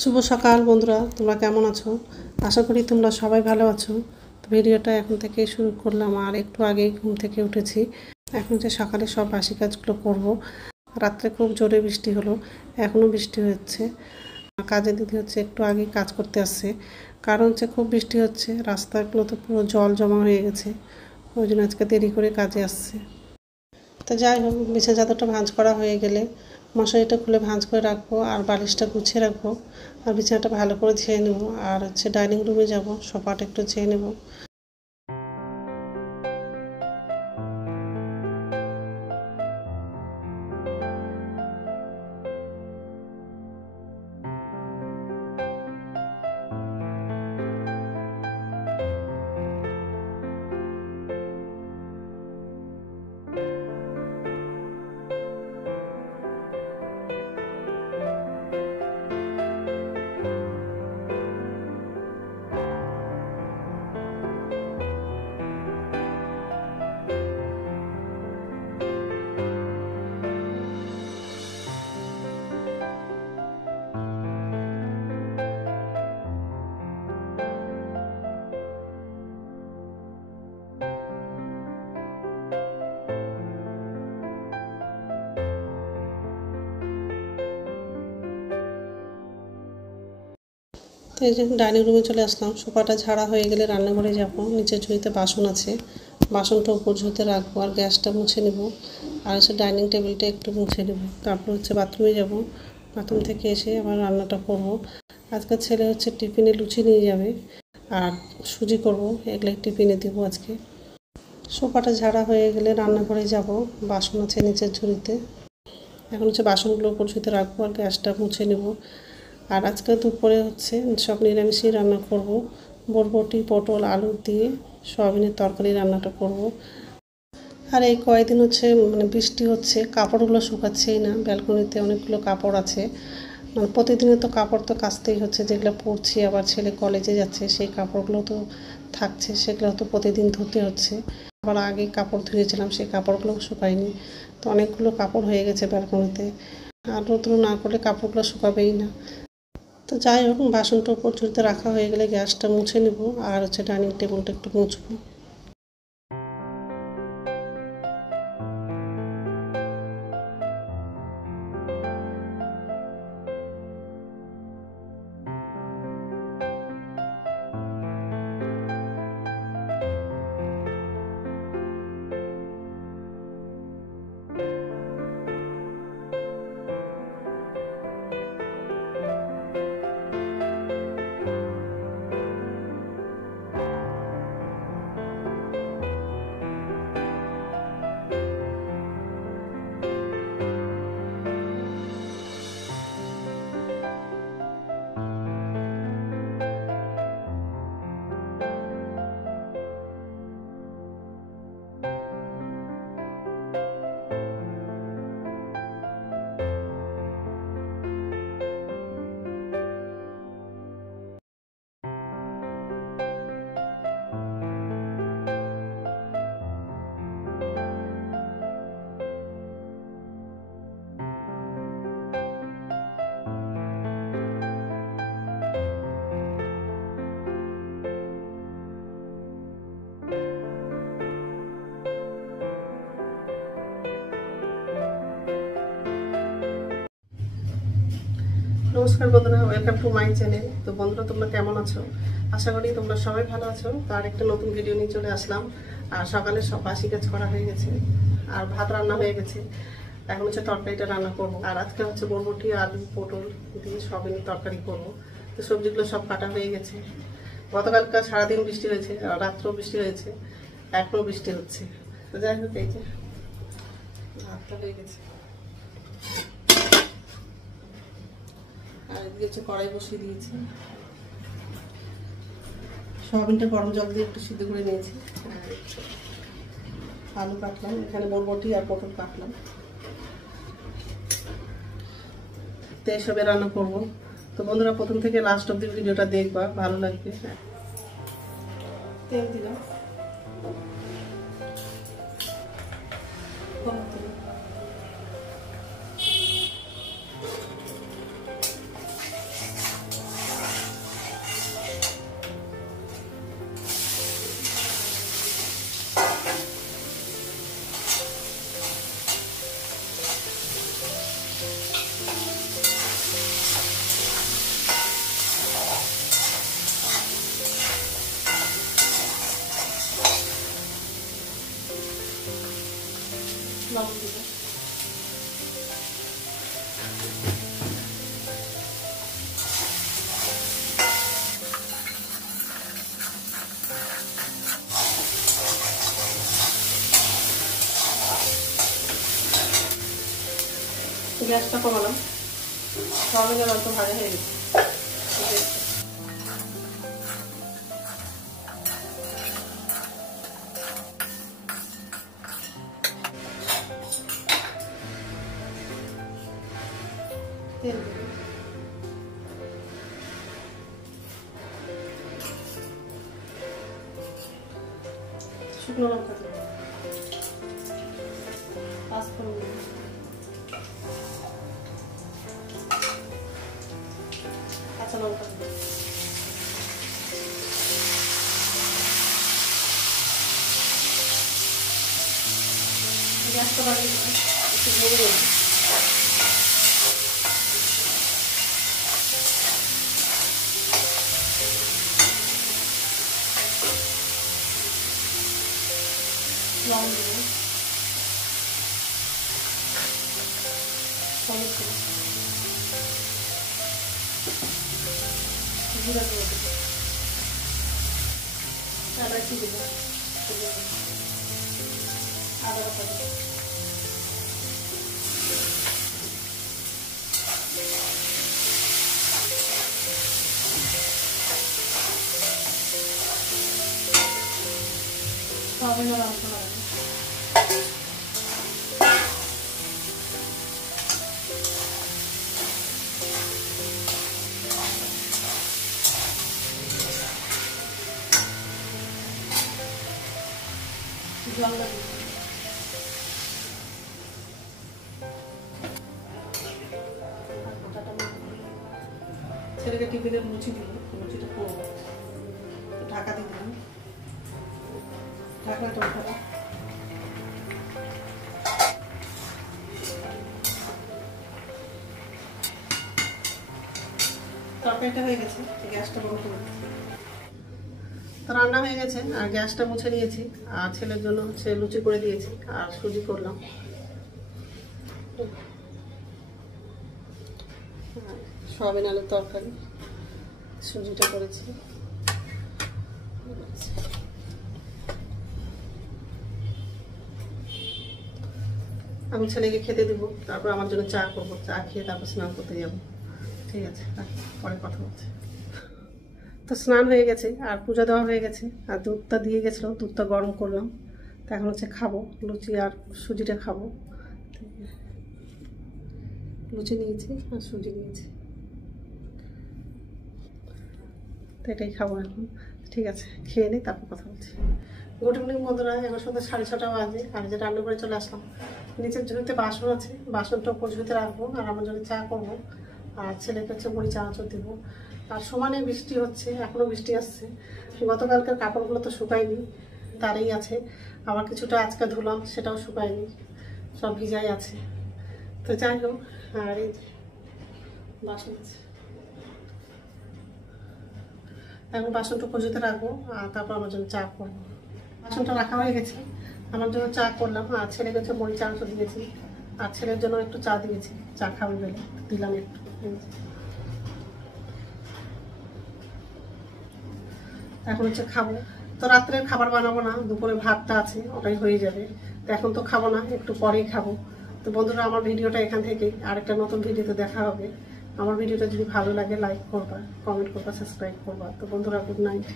শুভ সকাল বন্ধুরা, তোমরা কেমন আছো? আশা করি তোমরা সবাই ভালো আছো। তো ভিডিওটা এখন থেকে শুরু করলাম। আর একটু আগেই ঘুম থেকে উঠেছি। এখন যে সকালে সব বাসি কাজগুলো করব। রাত্রে খুব জোরে বৃষ্টি হলো, এখনও বৃষ্টি হচ্ছে। কাজে দিদি হচ্ছে একটু আগেই কাজ করতে আসছে, কারণ হচ্ছে খুব বৃষ্টি হচ্ছে, রাস্তাগুলো তো পুরো জল জমা হয়ে গেছে। ওই জন্য আজকে দেরি করে কাজে আসছে। তো যাই হোক, বিছানা চাদরটা ভাঁজ করা হয়ে গেলে মশারিটা খুলে ভাঁজ করে রাখবো, আর বালিশটা গুছিয়ে রাখবো, আর বিছানাটা ভালো করে ঝেড়ে নেবো। আর হচ্ছে ডাইনিং রুমে যাব, সোফাটা একটু ঝেড়ে নেবো। তো এই যে ডাইনিং রুমে চলে আসলাম। সোফাটা ঝাড়া হয়ে গেলে রান্নাঘরে যাব। নিচের ঝুড়িতে বাসন আছে, বাসনটা উপর ঝুড়িতে রাখবো, আর গ্যাসটা মুছে নেব, আর হচ্ছে ডাইনিং টেবিলটা একটু মুছে নেব। তারপর হচ্ছে বাথরুমে যাব, বাথরুম থেকে এসে আবার রান্নাটা করব। আজকে ছেলে হচ্ছে টিফিনে লুচি নিয়ে যাবে, আর সুজি করব, এগুলো টিফিনে দেবো আজকে। সোফাটা ঝাড়া হয়ে গেলে রান্নাঘরে যাব, বাসন আছে নিচের ঝুড়িতে। এখন হচ্ছে বাসনগুলো উপর ঝুড়িতে রাখবো, আর গ্যাসটা মুছে নেব। আর আজকে দুপুরে হচ্ছে সব নিরামিষই রান্না করব। বরবটি, পটল, আলু দিয়ে সয়াবিনের তরকারি রান্নাটা করব। আর এই কয়েকদিন হচ্ছে বৃষ্টি হচ্ছে, কাপড়গুলো শুকাচ্ছেই না। ব্যালকনিতে অনেকগুলো কাপড় আছে, প্রতিদিনে তো কাপড় তো কাচতেই হচ্ছে। যেগুলো পরছি, আবার ছেলে কলেজে যাচ্ছে, সেই কাপড়গুলো তো থাকছে, সেগুলো তো প্রতিদিন ধুতে হচ্ছে। আবার আগে কাপড় ধুয়েছিলাম, সেই কাপড়গুলো শুকায়নি। তো অনেকগুলো কাপড় হয়ে গেছে ব্যালকনিতে। আর রোদ্র না করলে কাপড়গুলো শুকাবেই না। তো যাই হোক, বাসনটা উপর ঝুড়িতে রাখা হয়ে গেলে গ্যাসটা মুছে নেব, আর হচ্ছে ডাইনিং টেবিলটা একটু মুছবো। নমস্কার বন্ধুরা, ওয়েলকাম টু মাই চ্যানেল। তো বন্ধুরা, তোমরা কেমন আছো? আশা করি তোমরা সবাই ভালো আছো। তার একটা নতুন ভিডিও নিয়ে চলে আসলাম। আর সকালে সব বাসি কাজ করা হয়ে গেছে, আর ভাত রান্না হয়ে গেছে। এখন হচ্ছে তরকারিটা রান্না করবো। আর আজকে হচ্ছে বরবটি, আলু, পটল দিয়ে সয়াবিনের তরকারি করবো। তো সবজিগুলো সব কাটা হয়ে গেছে। গতকালকে সারাদিন বৃষ্টি হয়েছে, আর রাত্রেও বৃষ্টি হয়েছে, এখনও বৃষ্টি হচ্ছে। তো যাই হোক, এই যে ভাতটা হয়ে গেছে। আর এদিকে হচ্ছে কড়াই বসিয়ে দিয়েছি। সয়াবিনটা গরম জল দিয়ে একটু সিদ্ধ করে নিয়েছি। আলু কাটলাম, এখানে বরবটি আর পটল কাটলাম। তো এসবে রান্না করবো। তো বন্ধুরা, প্রথম থেকে লাস্ট অব্দি ভিডিওটা দেখবা, ভালো লাগবে। তেল দিলাম, গ্যাসটা কমালাম, সয়াবিনের অল্প ভাজা হয়ে গেছে। তেল শুকনো লঙ্কা দেব, পাঁচফোড়ন দেব, কাঁচা লঙ্কা দেব, গ্যাসটা বাড়িয়ে দেব, একটু ভেঙে দেব। লবণ দেব, হলুদ দেব, জিরা গুঁড়ো দেব, এলাচি দেব, আদা বাটা দেব, সয়াবিনের অল্প লাগবে। জল দেব, ছেলেকে টিফিনে লুচি দিব, লুচিটা করবো, ঢাকা দিয়ে দিলাম, ঢাকনাটা উঠাবো। তরকারিটা হয়ে গেছে, গ্যাসটা বন্ধ করে তো রান্না হয়ে গেছে, আর গ্যাসটা মুছে নিয়েছি, আর ছেলের জন্য হচ্ছে লুচি করে দিয়েছি আর সুজি করলাম। সয়াবিন আলুর তরকারি, সুজিটা করেছি। আমি ছেলেকে খেতে দিব, তারপর আমার জন্য চা করবো, চা খেয়ে তারপর স্নান করতে যাবো। ঠিক আছে, পরে কথা বলছি। তো স্নান হয়ে গেছে আর পূজা দেওয়া হয়ে গেছে, আর দুধটা দিয়ে গেছিলো, দুধটা গরম করলাম। তো এখন হচ্ছে খাবো লুচি আর সুজিটা খাবো। লুচি নিয়েছি আর সুজি নিয়েছি, তো এটাই খাবো এখন। ঠিক আছে, খেয়ে নিই, তারপর কথা বলছি। গুড ইভিনিং বন্ধুরা, এখন সন্ধ্যা 6:30 বাজে, আর যে রান্না করে চলে আসলাম। নিচের ঝুড়িতে বাসন আছে, বাসনটা উপর ঝুড়িতে রাখবো, আর আমার জন্য চা করবো, আর ছেলেকে হচ্ছে মুড়ি চানাচুর দেবো। আর সমানে বৃষ্টি হচ্ছে, এখনও বৃষ্টি আসছে। গতকালকার কাপড়গুলো তো শুকায়নি, তারই আছে। আবার কিছুটা আজকে ধুলাম, সেটাও শুকায়নি, সব ভিজাই আছে। তো যাই হোক, আর এই বাসন আছে, এখন বাসনটা পুজোতে রাখবো, আর তারপর আমার জন্য চা করবো। বাসনটা রাখা হয়ে গেছে, আমার জন্য চা করলাম, আর ছেলেকে হচ্ছে মুড়ি চানাচুর দিয়েছি, আর ছেলের জন্য একটু চা দিয়েছি, চা খাবে বলে দিলাম একটু। এখন হচ্ছে খাবো, তো রাত্রে খাবার বানাবো না, দুপুরে ভাতটা আছে, ওটাই হয়ে যাবে। তো এখন তো খাবো না, একটু পরেই খাবো। তো বন্ধুরা, আমার ভিডিওটা এখান থেকেই, আরেকটা নতুন ভিডিওতে দেখা হবে। আমার ভিডিওটা যদি ভালো লাগে লাইক করবা, কমেন্ট করবা, সাবস্ক্রাইব করবা। তো বন্ধুরা, গুড নাইট।